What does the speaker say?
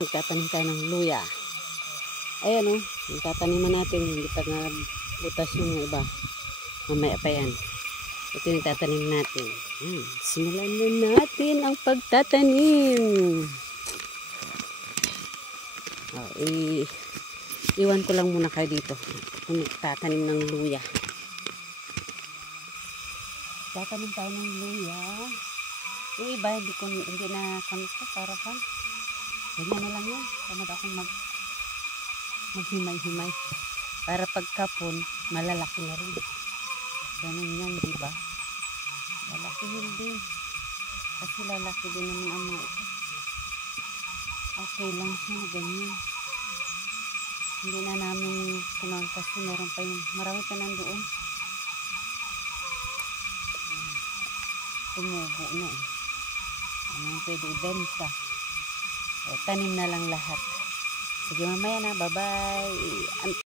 Magtatanim tayo ng luya. Ayan o, magtataniman natin. Hindi pa nga butas yung iba. Mamaya pa yan. Ito yung tatanim natin. Simulan na natin ang pagtatanim. Iwan ko lang muna kayo dito. Kung tatanim ng luya. Tatanim tayo ng luya. Yung iba, hindi na kanito para kan. Ganyan na lang yan. Tamad akong maghimay-himay. Para pagkapon, malalaki na rin. Ganun yan, diba? Lalaki yun din. Kasi lalaki din naman ang mga ito. Okay lang siya na ganyan. Hindi na namin kunan kasi meron pa yung marami pa nandoon. Tumubo na eh. Ano pwede ibenta? Tanim na lang lahat. Sige mamaya na, bye bye.